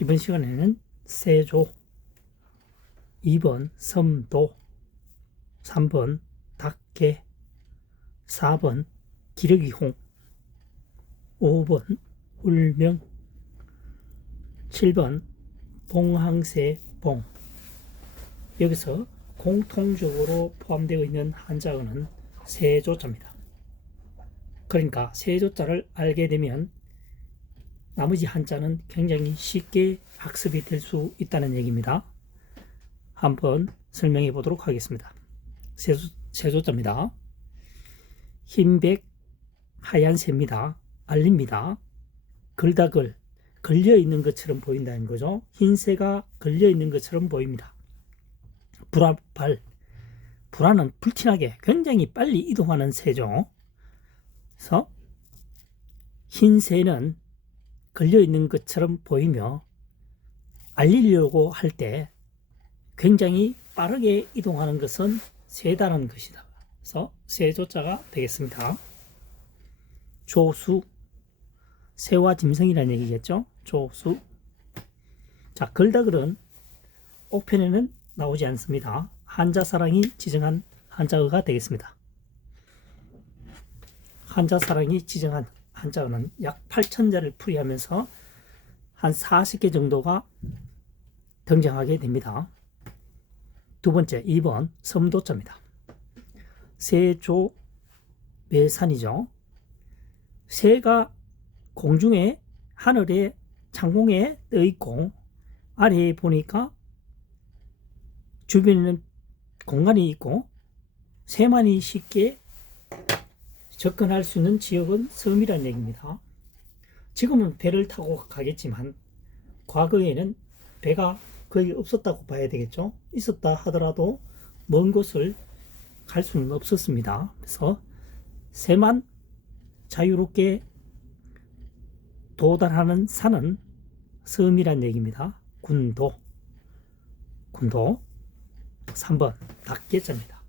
이번 시간에는 세조, 2번 섬도, 3번 닭개, 4번 기러기홍, 5번 울명, 7번 봉황새봉. 여기서 공통적으로 포함되어 있는 한자어는 세조자입니다. 그러니까 세조자를 알게 되면 나머지 한자는 굉장히 쉽게 학습이 될 수 있다는 얘기입니다. 한번 설명해 보도록 하겠습니다. 세조, 세조자입니다. 흰백 하얀 새입니다. 알립니다. 글다글 걸려 있는 것처럼 보인다는 거죠. 흰새가 걸려 있는 것처럼 보입니다. 불화발 불화는 불티나게 굉장히 빨리 이동하는 새죠. 그래서 흰새는 걸려 있는 것처럼 보이며 알리려고 할 때 굉장히 빠르게 이동하는 것은 새다는 것이다. 그래서 새조자가 되겠습니다. 조수 새와 짐승이라는 얘기겠죠. 조수 자 글다글은 옥편에는 나오지 않습니다. 한자사랑이 지정한 한자어가 되겠습니다. 한자사랑이 지정한 한자어는 약 8천자를 풀이하면서 한 40개 정도가 등장하게 됩니다. 두 번째, 2번 섬도자입니다. 세조 매산이죠. 새가 공중에 하늘에 창공에 떠 있고 아래에 보니까 주변에는 공간이 있고 새만이 쉽게 접근할 수 있는 지역은 섬이라는 얘기입니다. 지금은 배를 타고 가겠지만 과거에는 배가 거의 없었다고 봐야 되겠죠. 있었다 하더라도 먼 곳을 갈 수는 없었습니다. 그래서 새만 자유롭게 도달하는 산은 섬이란 얘기입니다. 군도 군도 3번 닭개자입니다.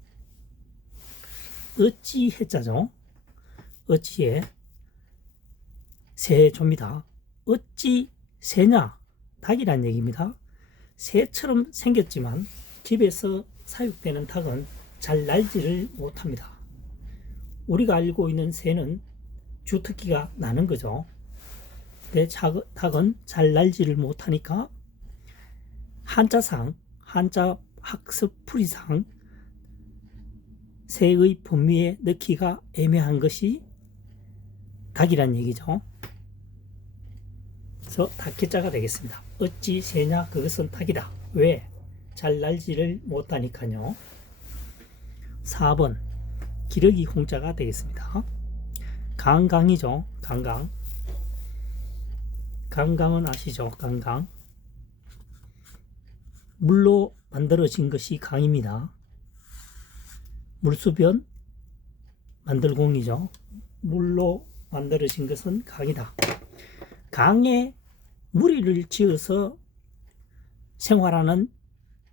어찌 해자죠. 어찌에 새조입니다. 어찌 새냐 닭이란 얘기입니다. 새처럼 생겼지만 집에서 사육되는 닭은 잘 날지를 못합니다. 우리가 알고 있는 새는 주특기가 나는 거죠. 내 닭은 잘 날지를 못하니까 한자상 한자 학습 풀이상 새의 분미에 넣기가 애매한 것이 닭이란 얘기죠. 그래서 닭개자가 되겠습니다. 어찌 새냐 그것은 닭이다. 왜? 잘 날지를 못하니까요. 4번 기러기 홍자가 되겠습니다. 강강이죠. 강강. 강강은 아시죠? 강강. 물로 만들어진 것이 강입니다. 물수변 만들공이죠. 물로 만들어진 것은 강이다. 강에 무리를 지어서 생활하는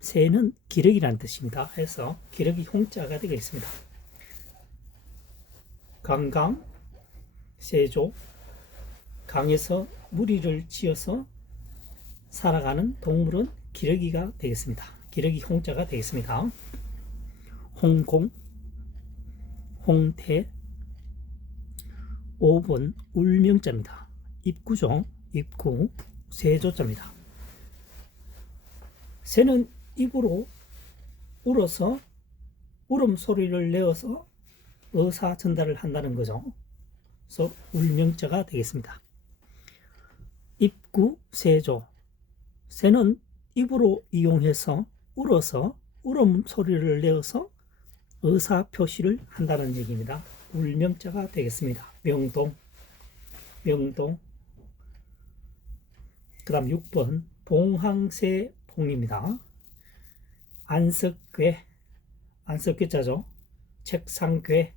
새는 기러기라는 뜻입니다. 해서 기러기 홍자가 되겠습니다. 강강, 세조, 강에서 무리를 지어서 살아가는 동물은 기러기가 되겠습니다. 기러기 홍자가 되겠습니다. 홍공, 홍태, 5번 울명자입니다. 입구죠. 입구, 세조자입니다. 새는 입으로 울어서 울음소리를 내어서 의사 전달을 한다는 거죠. 그래서 울명자가 되겠습니다. 입구 세조 새는 입으로 이용해서 울어서 울음소리를 내어서 의사 표시를 한다는 얘기입니다. 울명자가 되겠습니다. 명동 명동 그 다음 6번 봉황새 봉입니다. 안석괴 안석괴자죠. 책상괴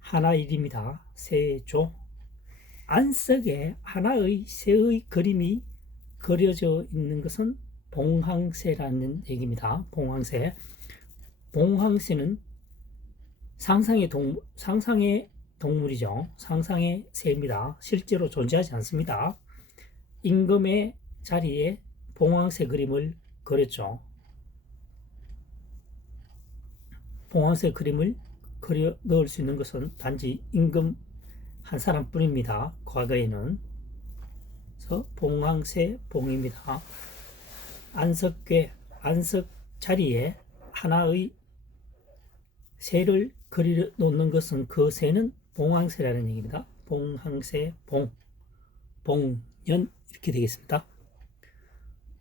하나일입니다. 세조 안석에 하나의 새의 그림이 그려져 있는 것은 봉황새라는 얘기입니다. 봉황새 봉황새는 상상의 동 상상의 동물이죠. 상상의 새입니다. 실제로 존재하지 않습니다. 임금의 자리에 봉황새 그림을 그렸죠. 봉황새 그림을 그려 넣을 수 있는 것은 단지 임금 한 사람뿐입니다. 과거에는 그래서 봉황새 봉입니다. 안석괴 안석 자리에 하나의 새를 그려 놓는 것은 그 새는 봉황새라는 얘기입니다. 봉황새 봉 봉년 이렇게 되겠습니다.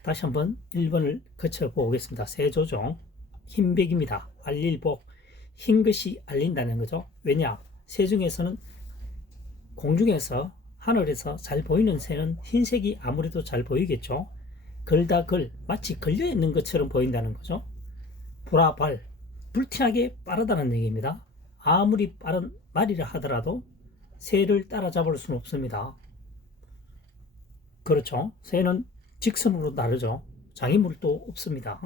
다시 한번 1번을 거쳐 보겠습니다. 세조종 흰백입니다. 알릴복 흰 것이 알린다는 거죠. 왜냐? 새 중에서는 공중에서 하늘에서 잘 보이는 새는 흰색이 아무래도 잘 보이겠죠. 걸다 걸 마치 걸려 있는 것처럼 보인다는 거죠. 보라발 불티나게 빠르다는 얘기입니다. 아무리 빠른 말이라 하더라도 새를 따라잡을 수는 없습니다. 그렇죠. 새는 직선으로 나르죠. 장애물도 없습니다.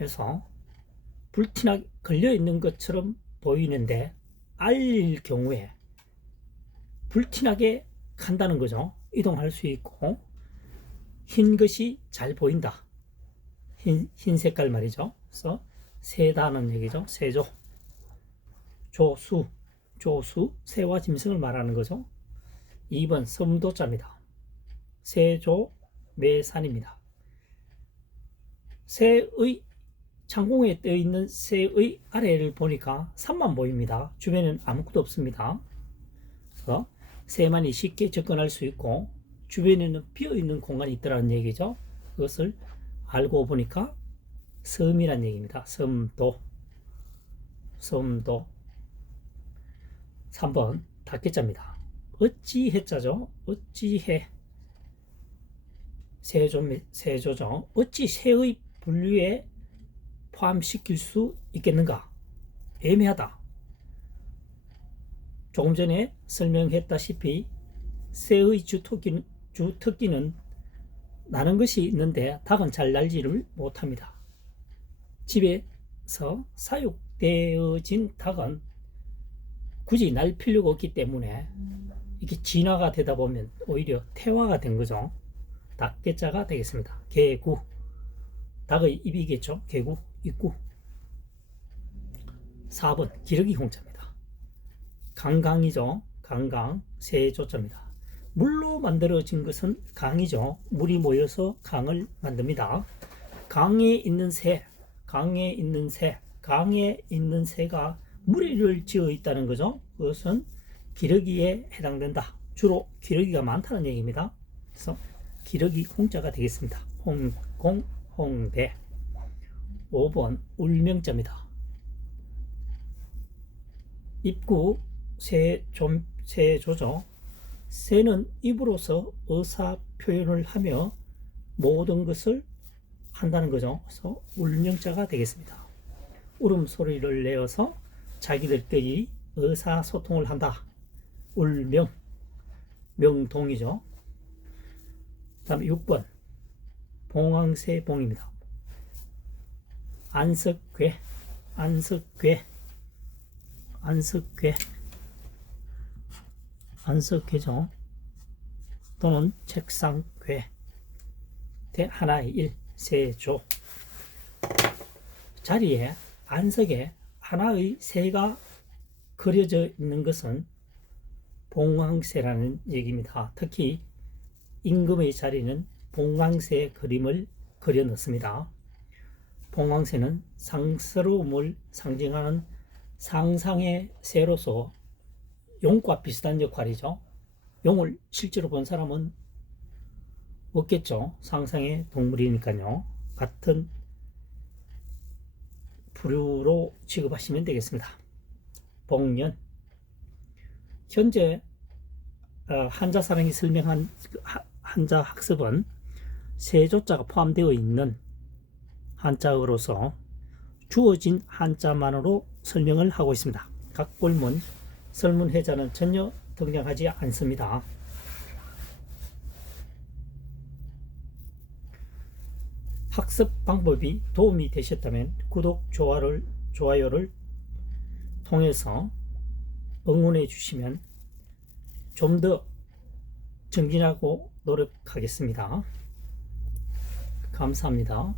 해서 불티나게 걸려 있는 것처럼 보이는데 알릴 경우에 불티나게 간다는 거죠. 이동할 수 있고 흰 것이 잘 보인다. 흰, 흰 색깔 말이죠. 그래서 세다는 얘기죠. 세조. 조수, 조수, 새와 짐승을 말하는 거죠. 2번 섬도자입니다. 세조, 매산입니다. 새의 창공에 떠 있는 새의 아래를 보니까 산만 보입니다. 주변에는 아무것도 없습니다. 그래서 새만이 쉽게 접근할 수 있고 주변에는 비어 있는 공간이 있더라는 얘기죠. 그것을 알고 보니까 섬이란 얘기입니다. 섬도, 섬도. 3번 닭개자입니다. 어찌 해자죠? 어찌 해 세조 세조죠. 어찌 새의 분류에 포함시킬 수 있겠는가? 애매하다. 조금 전에 설명했다시피 새의 주특기는, 주특기는 나는 것이 있는데 닭은 잘 날지를 못합니다. 집에서 사육되어진 닭은 굳이 날 필요가 없기 때문에 이게 진화가 되다 보면 오히려 태화가 된 거죠. 닭개자가 되겠습니다. 개구 닭의 입이겠죠. 개구 입구 4번 기러기 홍자입니다. 강강이죠. 강강 세조자입니다. 물로 만들어진 것은 강이죠. 물이 모여서 강을 만듭니다. 강에 있는 새, 강에 있는 새, 강에 있는 새가 무리를 지어 있다는 거죠. 그것은 기러기에 해당된다. 주로 기러기가 많다는 얘기입니다. 그래서 기러기 홍자가 되겠습니다. 홍공 홍대 5번 울명자입니다. 입구 세좀 세조죠. 새는 입으로서 의사 표현을 하며 모든 것을 한다는 거죠. 그래서 울명자가 되겠습니다. 울음소리를 내어서 자기들끼리 의사소통을 한다. 울명, 명동이죠. 다음 6번 봉황새봉입니다. 안석괴, 안석괴, 안석괴, 안석괴죠. 또는 책상괴, 대 하나의 일, 세조. 자리에 안석에 하나의 새가 그려져 있는 것은 봉황새라는 얘기입니다. 특히 임금의 자리는 봉황새 그림을 그려 넣습니다. 봉황새는 상스러움을 상징하는 상상의 새로서 용과 비슷한 역할이죠. 용을 실제로 본 사람은 없겠죠. 상상의 동물이니까요. 같은 부류로 취급하시면 되겠습니다. 복년 현재 어, 한자사랑이 설명한 그 한자 학습은 세조자가 포함되어 있는 한자어로서 주어진 한자만으로 설명을 하고 있습니다. 각 꼴문, 설문회자는 전혀 등장하지 않습니다. 학습 방법이 도움이 되셨다면 구독, 좋아요를, 좋아요를 통해서 응원해 주시면 좀 더 정진하고 노력하겠습니다. 감사합니다.